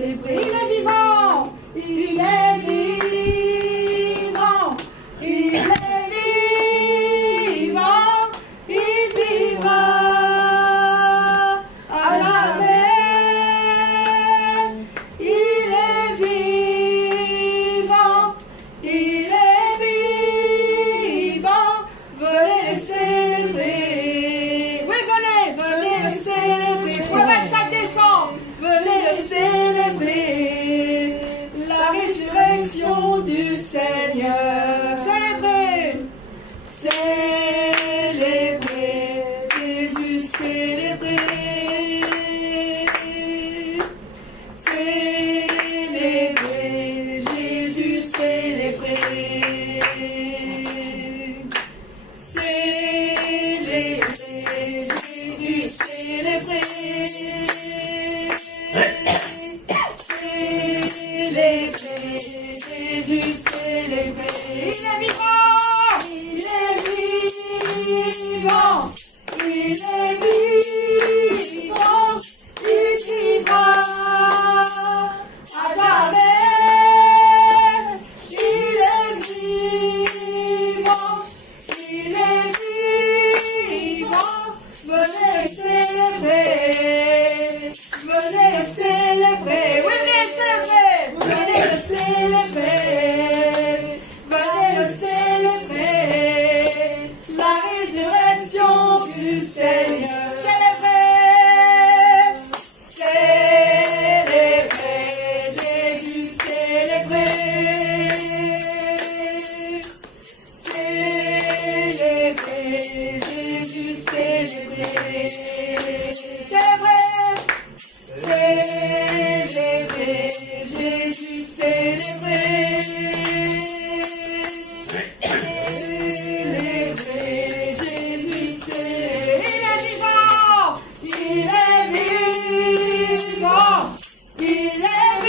célébrer. Il est vivant, il est vivant, il est vivant, il vivra à jamais. Il est vivant, il est vivant, venez le célébrer. Oui, venez le célébrer. Pour le 25 décembre, venez le célébrer. La résurrection du Seigneur. Célébrez, célébrez, Jésus célébrez. Célébrez, Jésus célébrez. Célébrez, Jésus célébrez. Célébrez, Jésus célébrez. Il est vivant, il est vivant, il est vivant, il vivra à jamais. Il est vivant, il est vivant, venez le célébrer, venez le célébrer, oui, venez le célébrer, venez le célébrer, venez le célébrer, la résurrection du Seigneur. Célébrez, célébrez, Jésus célébrez. Célébrez, Jésus célébrez. Célébrez, célébrez, Jésus célébrez. Célébrez, Jésus célébrez. Il est vivant, il est vivant, il est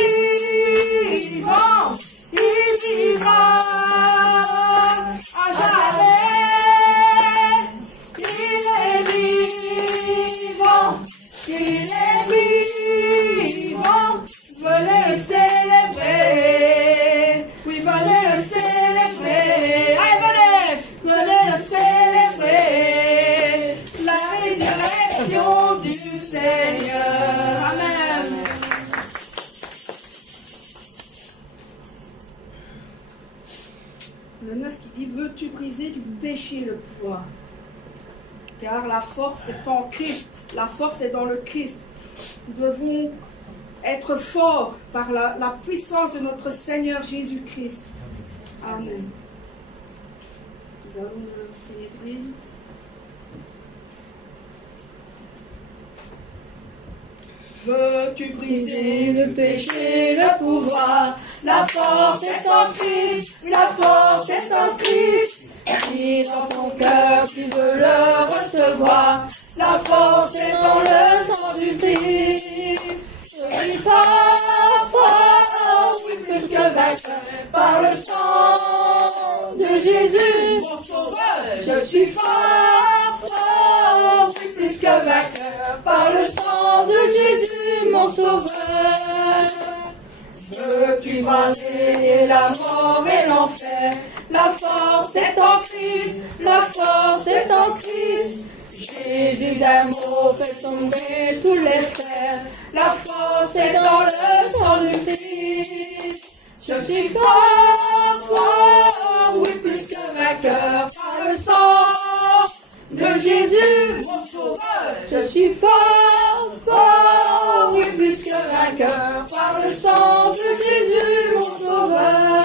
vivant, il vivra à jamais. Il est vivant, il est vivant, venez le célébrer. Oui, venez le célébrer. Allez, venez le célébrer. La résurrection du Seigneur. Amen. Le 9 qui dit, veux-tu briser du péché le pouvoir? Car la force est en Christ, la force est dans le Christ. Nous devons être forts par la puissance de notre Seigneur Jésus-Christ. Amen. Nous allons le célébrer. Veux-tu briser le péché, le pouvoir? La force est en Christ, la force est en Christ. Si dans ton cœur tu veux le recevoir, la force est dans le sang du Christ. Je suis fort, fort, oui, plus que vainqueur, par le sang de Jésus, mon sauveur. Je suis fort, fort, oui, plus que vainqueur, par le sang de Jésus, mon sauveur. Veux-tu braver la mort et l'enfer? La force est en Christ, la force est en Christ. Jésus d'amour fait tomber tous les fers. La force est dans le sang du Christ. Je suis fort, fort, oui, plus que vainqueur, par le sang de Jésus, mon sauveur. Je suis fort, fort, oui, plus que vainqueur, par le sang de Jésus, mon sauveur.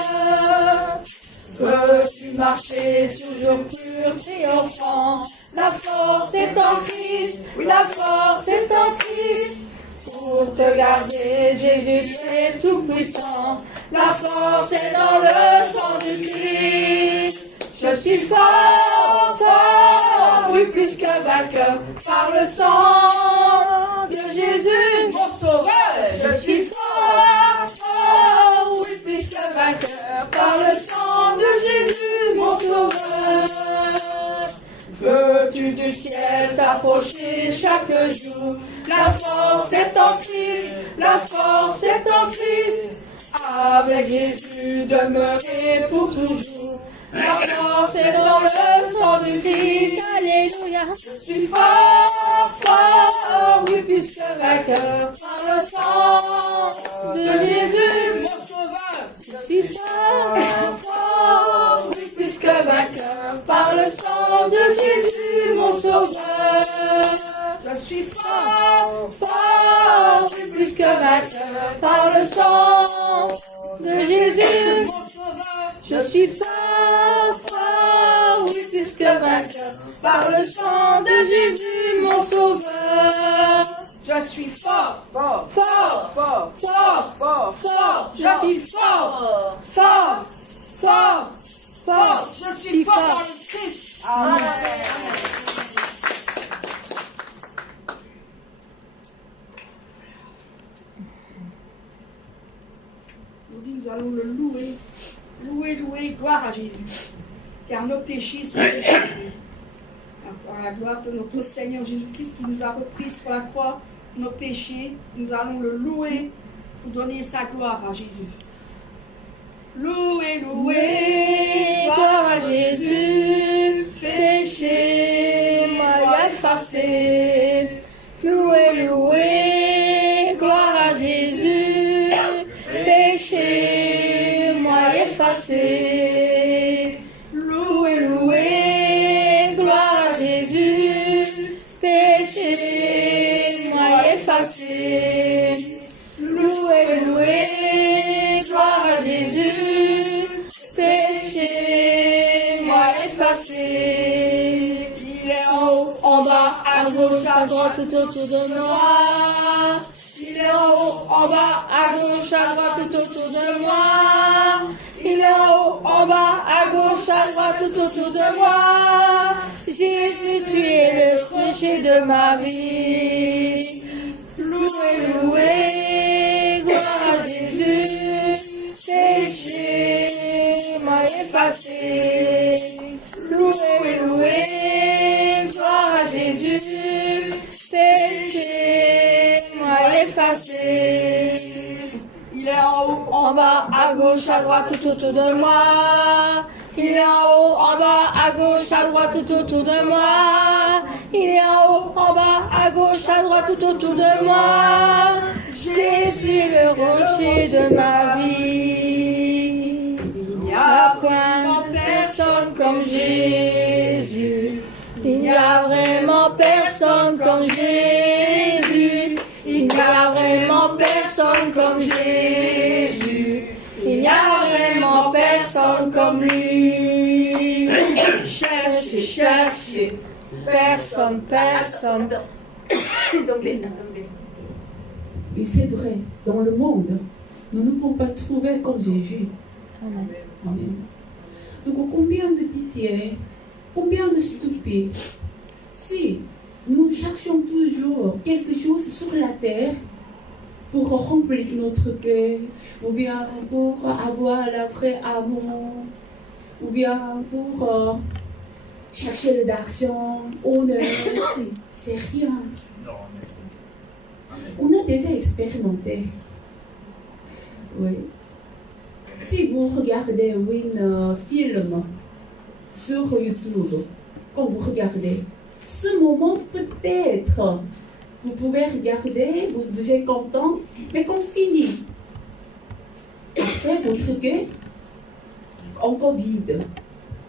Veux-tu marcher toujours pur, triomphant? La force est en Christ, oui, la force est en Christ. Pour te garder, Jésus est tout puissant. La force est dans le sang du Christ. Je suis fort, fort, oui, plus que vainqueur, par le sang de Jésus, mon sauveur. Je suis fort, fort, oui, plus que vainqueur, par le sang de Jésus, mon sauveur. Veux-tu du ciel t'approcher chaque jour? La force est en Christ, la force force est en Christ. Avec Jésus, demeurer pour toujours. La force est dans le sang de Christ. Alléluia. Je suis fort, fort, oui, puisque vainqueur par le sang de Jésus, mon sauveur. Je suis fort, fort, oui, puisque vainqueur par le sang de Jésus, mon sauveur. Je suis fort, fort, oui, plus que vainqueur par le sang de Jésus, mon sauveur. Je suis fort, fort, oui, plus que vainqueur par le sang de Jésus, mon sauveur. Je suis fort, fort, fort, fort, fort, fort, fort. Je suis fort, fort, fort, fort. Je suis fort dans le Christ. Amen. Nous allons le louer, louer, louer, gloire à Jésus, car nos péchés sont effacés. Par la gloire de notre Seigneur Jésus-Christ qui nous a repris sur la croix nos péchés, nous allons le louer pour donner sa gloire à Jésus. Louer, louer, gloire à Jésus, péché, moi effacé. Louer, louer, gloire à Jésus, péché, moi effacé. Louer, louer, gloire à Jésus, péché, moi effacé. Louer, louer, gloire à Jésus, péché, moi effacé. Il est en haut, en bas, à gauche, à droite, tout autour de moi. Il est en haut, en bas, à gauche, à droite, tout autour de moi. Il est en haut, en bas, à gauche, à droite, tout autour de moi. Jésus, tu es le rocher de ma vie. Loué, loué, gloire à Jésus. Péché m'a effacé. Loué, loué, gloire à Jésus. Péché m'a effacé. Il est en haut, en bas, à gauche, à droite, tout autour de moi. Il est en haut, en bas, à gauche, à droite, tout autour de moi. Il est en haut, en bas, à gauche, à droite, tout autour de moi. Jésus, le rocher de ma vie. Il n'y a point personne comme Jésus. Il n'y a vraiment personne comme Jésus. Il n'y a vraiment personne comme Jésus. Il n'y a vraiment personne comme lui. Cherchez, cherchez. Personne, personne. Oui, c'est vrai. Dans le monde, nous ne pouvons pas trouver comme Jésus. Amen. Amen. Donc, combien de pitié, combien de stupide. Si nous cherchons toujours quelque chose sur la terre pour remplir notre cœur, ou bien pour avoir la vraie amour, ou bien pour chercher l'argent, honneur, c'est rien. On a déjà expérimenté. Oui. Si vous regardez un film sur YouTube, quand vous regardez, ce moment peut-être, vous pouvez regarder, vous êtes content, mais quand finit, après votre cœur, encore vide.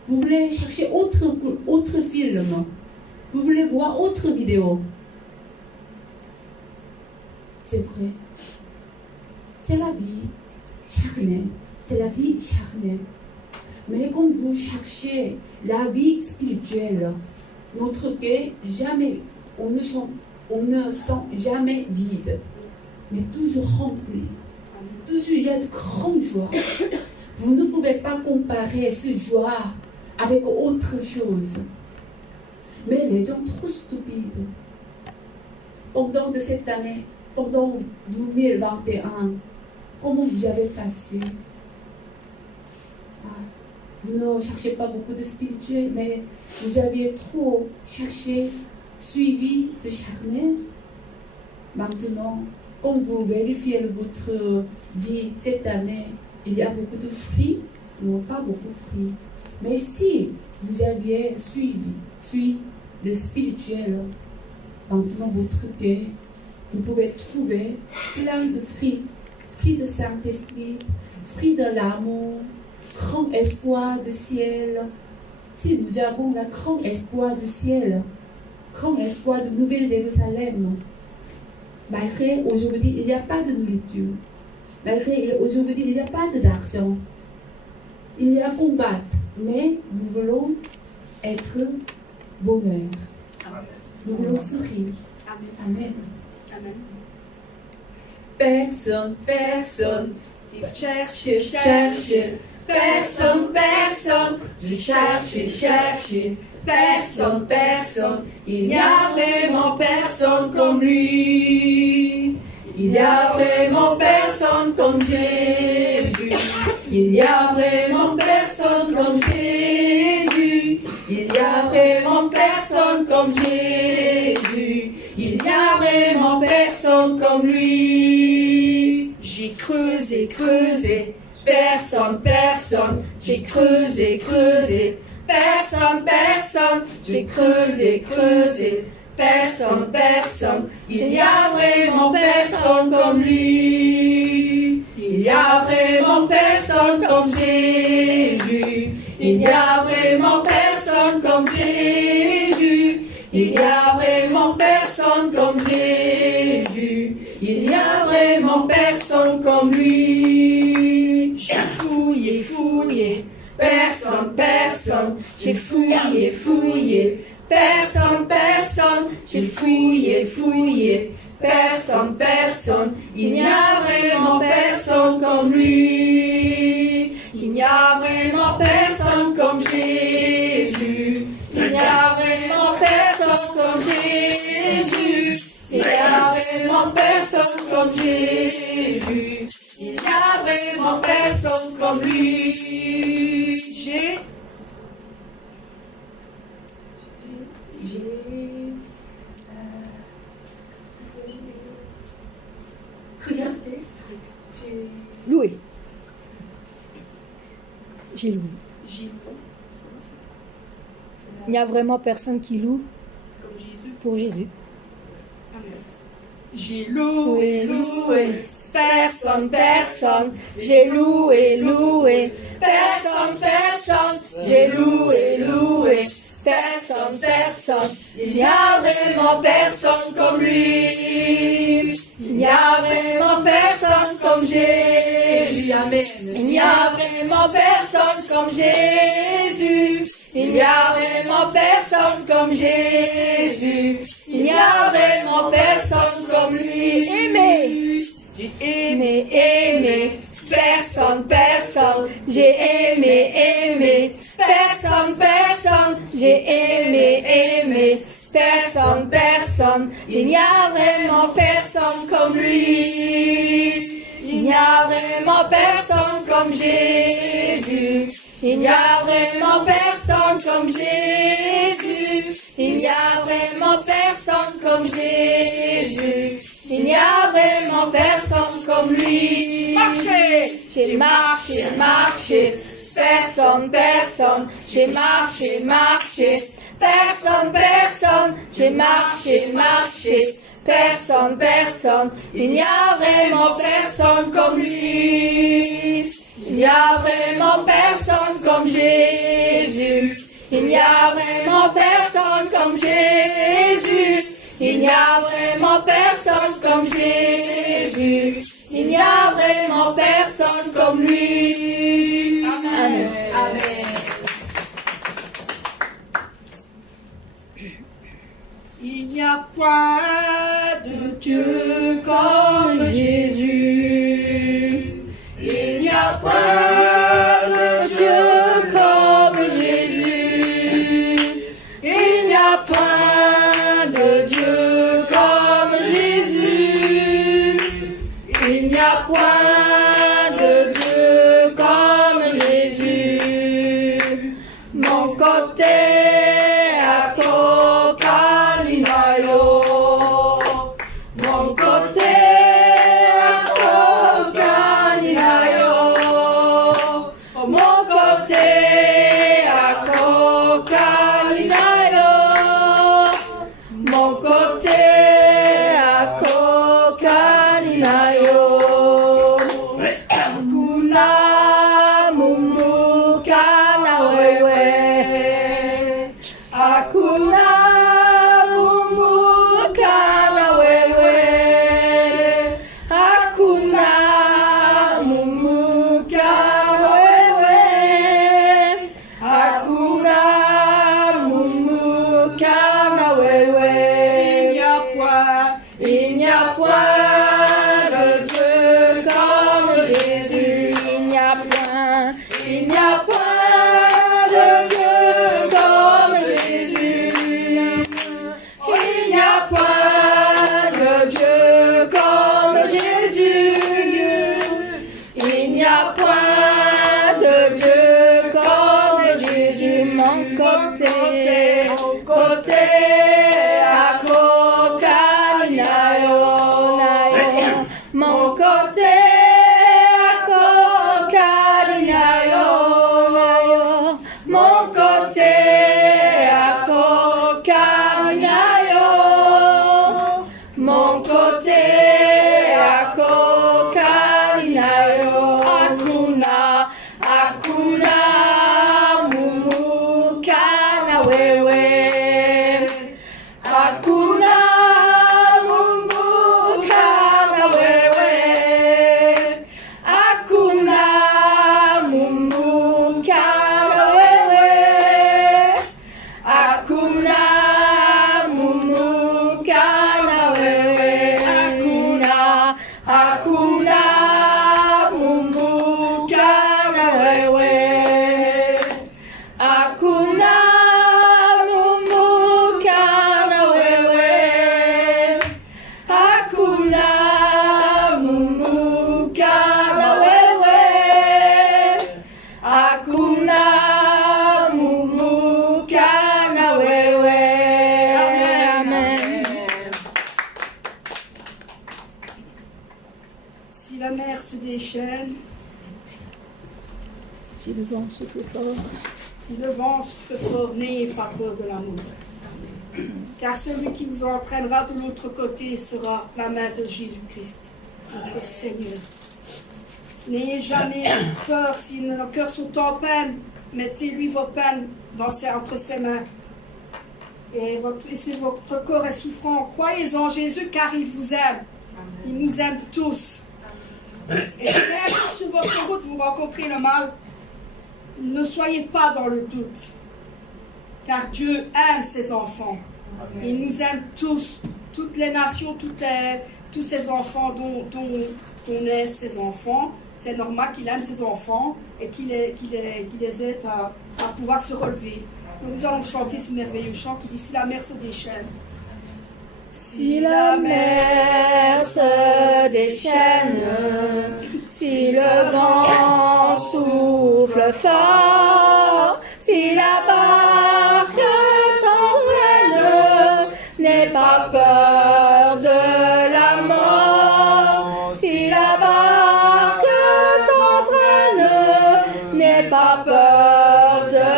Vous voulez chercher autre film, vous voulez voir autre vidéo. C'est vrai. C'est la vie charnelle. C'est la vie charnelle. Mais quand vous cherchez la vie spirituelle, notre cœur, jamais, on ne sent jamais vide, mais toujours rempli. Toujours il y a de grandes joies. Vous ne pouvez pas comparer ces joies avec autre chose. Mais les gens trop stupides. Pendant de cette année, pendant 2021, comment vous avez passé? Vous ne cherchez pas beaucoup de spirituel, mais vous aviez trop cherché, suivi de charnel. Maintenant, quand vous vérifiez votre vie cette année, il y a beaucoup de fruits, non pas beaucoup de fruits. Mais si vous aviez suivi le spirituel, maintenant votre cœur, vous pouvez trouver plein de fruits, fruits de Saint-Esprit, fruits de l'amour, grand espoir du ciel. Si nous avons le grand espoir du ciel, grand espoir de Nouvelle-Jérusalem, malgré aujourd'hui il n'y a pas de nourriture, malgré aujourd'hui il n'y a pas d'argent, il y a combat, mais nous voulons être bonheur. Nous voulons sourire. Amen. Amen. Personne Chercher. Personne. J'ai cherché. Personne. Il n'y a vraiment personne comme lui. Il n'y a vraiment personne comme Jésus. Il n'y a vraiment personne comme Jésus. Il n'y a vraiment personne comme Jésus. Il n'y a vraiment personne comme lui. J'ai creusé. Personne. J'ai creusé. Personne. J'ai creusé. Personne. Il n'y a vraiment personne comme lui. Il n'y a vraiment personne comme Jésus. Il n'y a vraiment personne comme Jésus. Il n'y a vraiment personne comme Jésus. Il n'y a vraiment personne comme lui. J'ai fouillé. Personne. J'ai fouillé. Personne. J'ai fouillé. Personne. Il n'y a vraiment personne comme lui. Il n'y a vraiment personne comme Jésus. Il n'y a vraiment personne comme Jésus. Il n'y a vraiment personne comme Jésus. Il n'y a vraiment personne comme lui. Regardez, Loué. J'ai loué. Il n'y a vraiment personne qui loue pour Jésus. J'ai loué. Personne. J'ai loué. Personne. J'ai loué. Personne. Il n'y a vraiment personne comme lui. Il n'y a vraiment personne comme Jésus. Amen. Il n'y a vraiment personne comme Jésus. Il n'y a vraiment personne comme Jésus. Il n'y a vraiment personne comme lui. J'ai aimé. Personne. J'ai aimé. Personne. J'ai aimé. Personne. Il n'y a vraiment personne comme lui. Il n'y a vraiment personne comme Jésus. Il n'y a vraiment personne comme Jésus. Il n'y a vraiment personne comme Jésus. Il n'y a vraiment personne comme lui. J'ai marché. Personne. J'ai marché. Personne. J'ai marché. Personne. Il n'y a vraiment personne comme lui. Il n'y a vraiment personne comme Jésus. Il n'y a vraiment personne comme Jésus. Il n'y a vraiment personne comme Jésus. Il n'y a vraiment personne comme lui. Amen. Il n'y a point de Dieu comme Jésus. Il n'y a point de Dieu comme Jésus. Il n'y a point de Dieu comme Jésus. Il n'y a point de Dieu comme Jésus. Mon côté à Kokalinayo. Mon côté Hakuna mumuka wewe, hakuna mumuka wewe. Il n'y a point de Dieu comme Jésus. Il n'y a point de Dieu comme Jésus. Il n'y a point de Dieu comme Jésus. Il n'y a point de Dieu comme Jésus. Mon côté, à coca, mon côté, à coca, mon côté, à coca, mon côté, à coca, hakuna, hakuna, mumukana wewe, hakuna, mumukana wewe, hakuna, mumukana wewe, hakuna, mumukana wewe, hakuna, mumukana wewe, hakuna, mumukana wewe, hakuna, mumukana wewe, hakuna, mumukana wewe. Amen. Si la mer se déchaîne, Si le vent souffle fort, si le vent souffle fort, n'ayez pas peur de l'amour. Car celui qui vous entraînera de l'autre côté sera la main de Jésus-Christ, notre Seigneur. N'ayez jamais peur si nos cœurs sont en peine. Mettez-lui vos peines entre ses mains. Et si votre corps est souffrant, croyez en Jésus car il vous aime. Il nous aime tous. Et si un jour sur votre route vous rencontrez le mal, ne soyez pas dans le doute. Car Dieu aime ses enfants. Il nous aime tous, toutes les nations, tous ces enfants dont on est ses enfants. C'est normal qu'il aime ses enfants et qu'il les aide à pouvoir se relever. Donc nous allons chanter ce merveilleux chant qui dit « Si la mer se déchaîne ». si la mer se déchaîne, si le vent souffle fort, si la barque t'entraîne, n'aie pas peur de la mort. Si la barque t'entraîne, n'aie pas peur de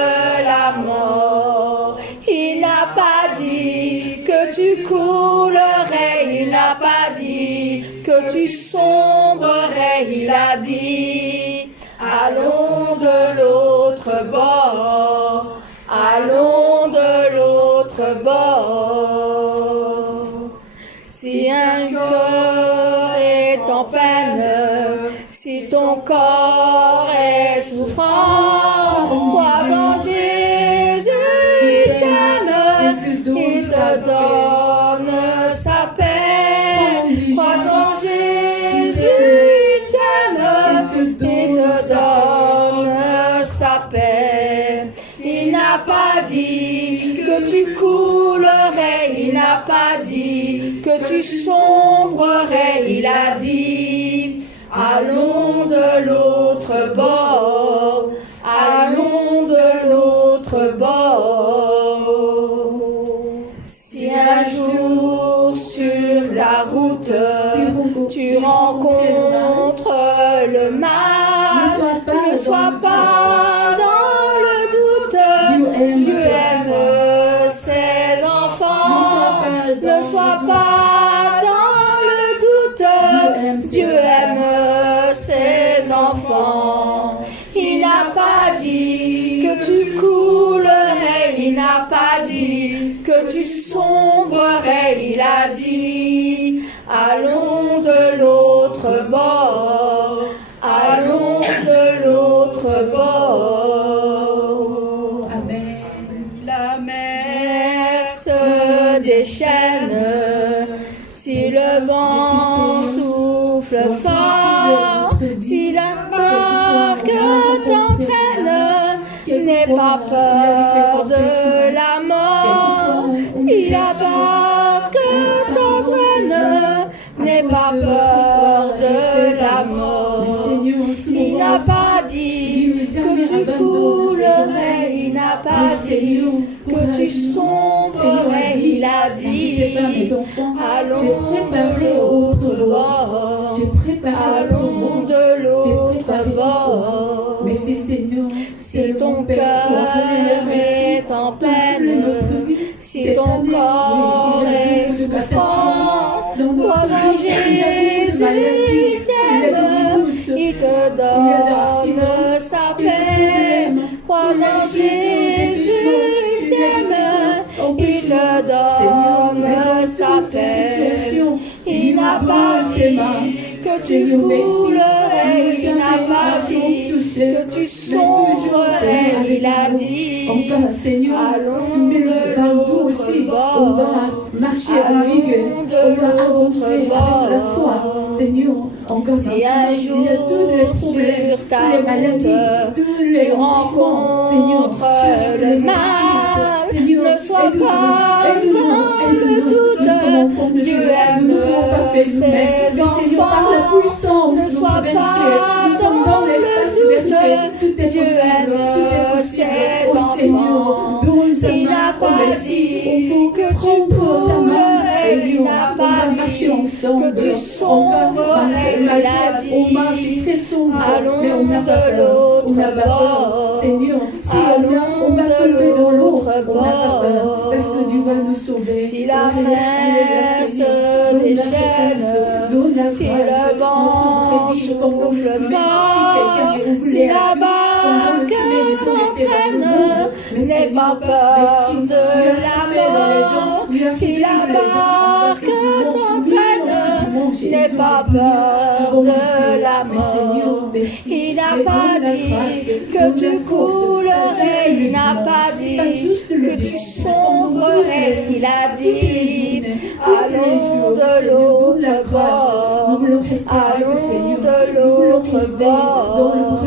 la mort. Il n'a pas dit que tu coulerais, il n'a pas dit que tu sombrerais, il a dit allons de l'autre bord, allons de l'autre bord. Si un cœur est en peine, si ton corps est souffrant, crois en Jésus, il t'aime, il te donne sa paix. Crois en Jésus, il t'aime, il te donne sa paix. Il n'a pas dit que tu coulerais, il n'a pas dit que tu sombrerais, il a dit allons de l'autre bord, allons de l'autre bord. Si un jour sur la route tu rencontres le mal, ne sois pas dans le doute, Dieu aime ses enfants, ne sois pas dans le doute, Dieu aime ses enfants. Il n'a pas dit que tu coulerais, il n'a pas dit que tu sombrerais, il a dit allons de l'autre l'autre bord. Allons de l'autre bord. Amen. La mer Se déchaîne, si le vent souffle fort, si la barque t'entraîne, n'aie pas peur de la mort. Si la barque t'entraîne, n'aie pas peur de la mort. Il n'a pas dit que tu coulerais, il n'a pas dit que tu sombrerais, il a dit allons de l'autre bord, allons de l'autre bord. Merci Seigneur. Si ton cœur est en peine, si ton corps est souffrant, crois en Jésus, il t'aime, il te donne sa paix. Crois en Jésus, il t'aime, il te donne sa paix. Il n'a pas dit que tu coulerais, il n'a pas dit que tu sombrerais, il a dit allons de l'autre bord, allons de l'autre bord. Si un jour sur ta route tu rencontres le mal, ne sois pas dans le doute, Dieu aime ses enfants. Ne sois pas dans le doute, Dieu aime ses enfants. Il n'a pas dit que tu coulerais, il n'a pas dit que tu sombrerais, il a dit allons de l'autre bord, allons de l'autre bord. Si la mer se déchaîne, si le vent souffle fort, si la barque t'entraîne, n'aie pas peur de la mort. Si la barque t'entraîne, n'aie pas peur de la mort. Il n'a pas dit que tu coulerais, il n'a pas dit que tu sombrerais, il a dit allons de l'autre bord, allons de l'autre bord.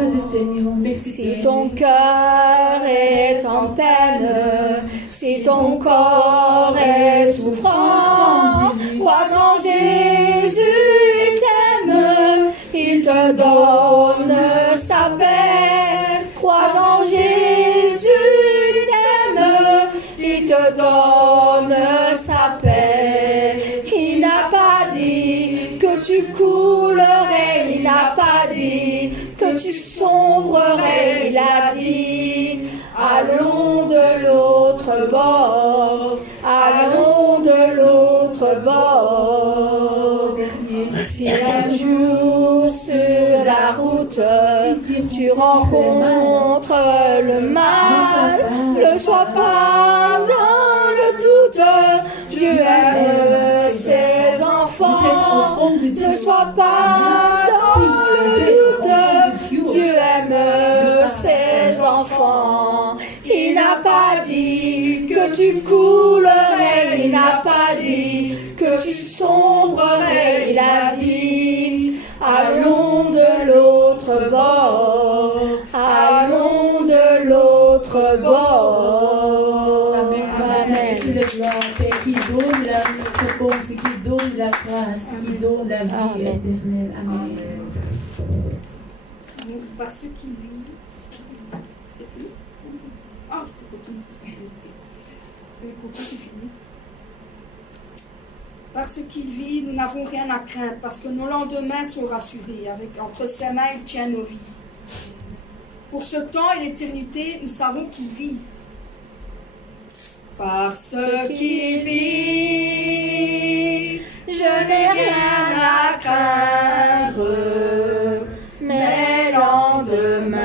Si ton cœur est en peine, si ton corps est souffrant, crois en Jésus, il t'aime, il te donne sa paix. Crois en Jésus, il t'aime, il te donne sa paix. Il n'a pas dit que tu coulerais, il n'a pas dit que tu sombrerais, il a dit allons de l'autre bord, allons de l'autre bord. Si un jour sur la route tu rencontres le mal, ne sois pas dans le doute, Dieu aime ses enfants. Ne sois pas dans le doute, Dieu aime ses enfants. Il n'a pas dit que tu coulerais, il n'a pas dit que tu sombrerais, il a dit allons de l'autre bord, allons de l'autre bord. Amen. Qui donne la réponse, qui donne la grâce, qui donne la vie éternelle. Amen. Par ce qui vit, c'est plus. Ah, je peux continuer. Par ce qu'il vit, nous n'avons rien à craindre, parce que nos lendemains sont rassurés. Entre ses mains, il tient nos vies. Pour ce temps et l'éternité, nous savons qu'il vit. Parce qu'il vit, je n'ai rien à craindre. Mes lendemains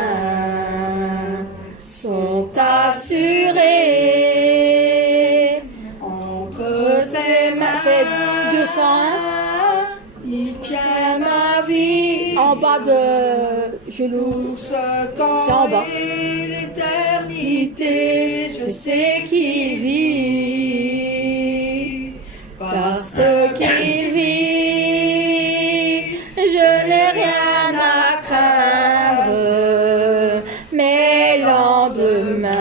sont assurés. Entre ses mains, C'est 201. il tient ma vie. En bas de genou. Pour ce temps C'est en bas. et l'éternité, Je sais qu'il vit. Parce qu'il vit, je n'ai rien à craindre. Mes lendemains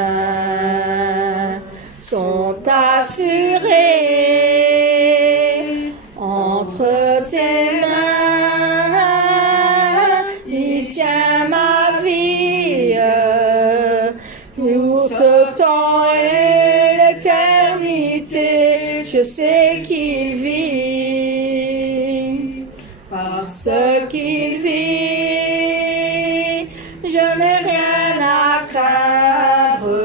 sont assurés entre tes mains. Il tient ma vie pour ce temps et l'éternité. Je sais qu'il vit. Parce qu'il vit, je n'ai rien à craindre.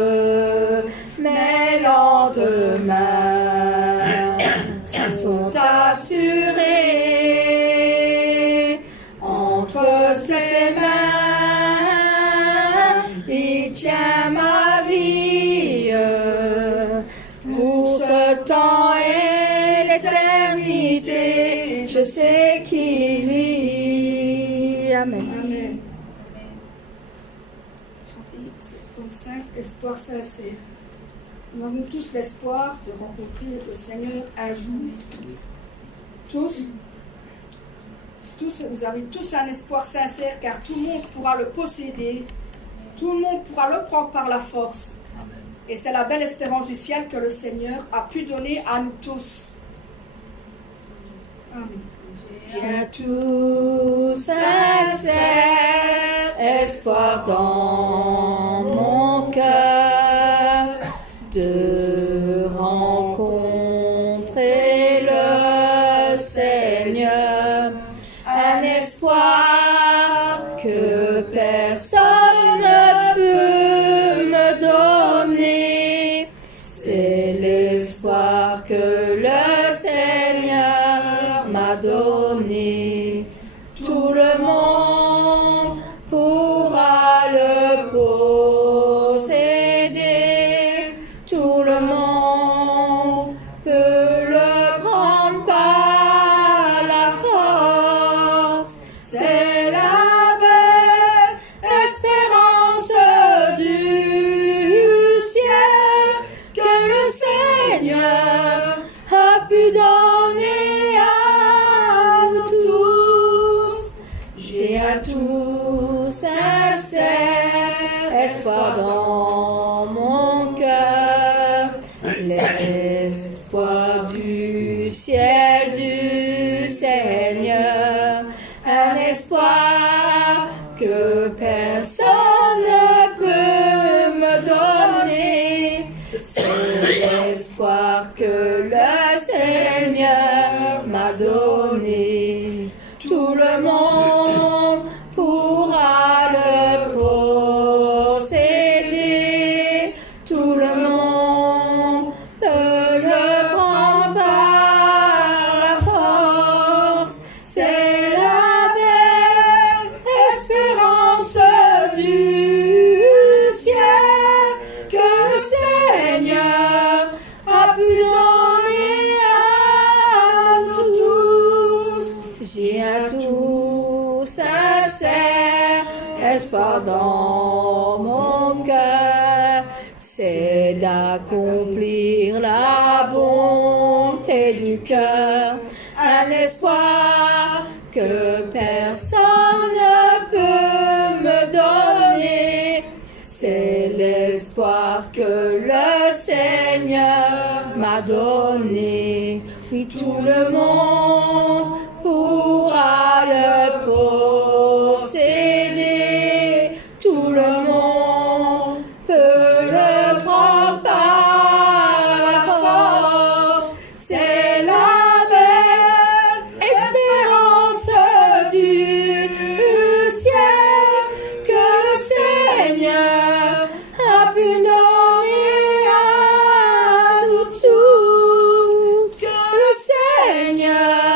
Mes lendemains sont assurés entre ses mains. Il tient ma vie pour ce temps et l'éternité. Je sais qu'il vit. Amen. Amen. Chapitre 75, espoir sincère. Nous avons tous l'espoir de rencontrer le Seigneur un jour. Tous, vous avez tous un espoir sincère car tout le monde pourra le posséder. Tout le monde pourra le prendre par la force. Et c'est la belle espérance du ciel que le Seigneur a pu donner à nous tous. Amen. J'ai tout sincère espoir dans mon cœur de rencontrer le Seigneur. Un espoir que personne ne peut me donner. C'est l'espoir que le Seigneur m'a donné. Tout le monde pourra le posséder. Tout le monde peut le prendre par la force. C'est la belle espérance du ciel que le Seigneur a pu donner à nous tous. J'ai un tout sincère espoir dans mon cœur, l'espoir du ciel du Seigneur, un espoir que personne ne peut me donner. C'est l'espoir que le Seigneur m'a donné. Tout le monde pourra le posséder. Tout le monde peut le prendre par la force. C'est la belle espérance du ciel que le Seigneur a pu donner à nous tous. J'ai un tout sincère espoir dans mon cœur, c'est d'accomplir la bonté du cœur, un espoir que personne ne peut me donner. C'est l'espoir que le Seigneur m'a donné. Oui, tout le monde pourra le posséder. Tout le monde peut le prendre par la force. C'est la belle espérance du ciel que le Seigneur a pu donner à nous tous. Que le Seigneur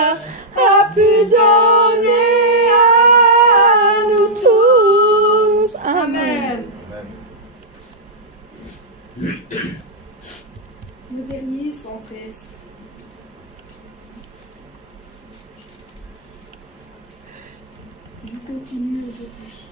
continue aujourd'hui.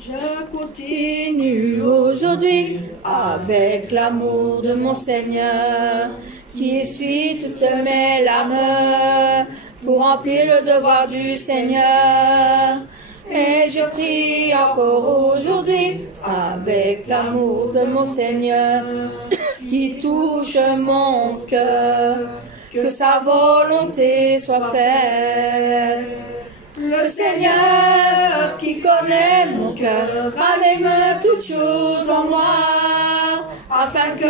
Je Continue aujourd'hui avec l'amour de mon Seigneur qui essuie toutes mes larmes pour remplir le devoir du Seigneur. Et je prie encore aujourd'hui avec l'amour de mon Seigneur qui touche mon cœur, que sa volonté soit faite. Le Seigneur qui connaît mon cœur ranime toutes choses en moi, afin que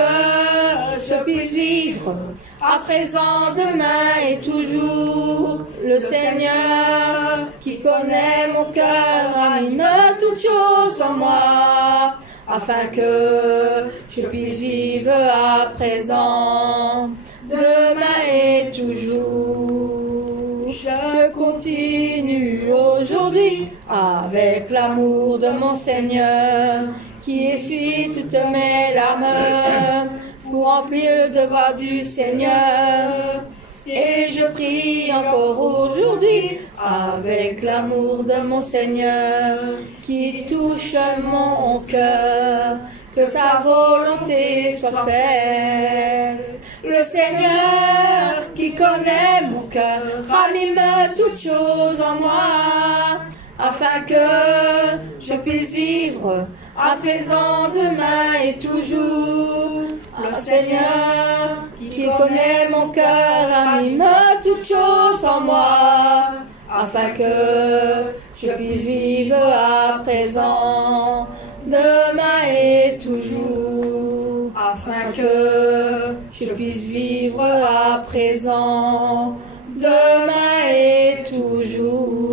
je puisse vivre à présent, demain et toujours. Le Seigneur qui connaît mon cœur ranime toutes choses en moi, afin que je puisse vivre à présent, demain et toujours. Je continue aujourd'hui avec l'amour de mon Seigneur qui essuie toutes mes larmes pour remplir le devoir du Seigneur. Et je prie encore aujourd'hui avec l'amour de mon Seigneur qui touche mon cœur, que sa volonté soit faite. Le Seigneur qui connaît mon cœur ranime toutes choses en moi, afin que je puisse vivre à présent, demain et toujours. Le Seigneur qui connaît mon cœur ranime toutes choses en moi, afin que je puisse vivre à présent, demain et toujours. Afin que je puisse vivre à présent, demain et toujours.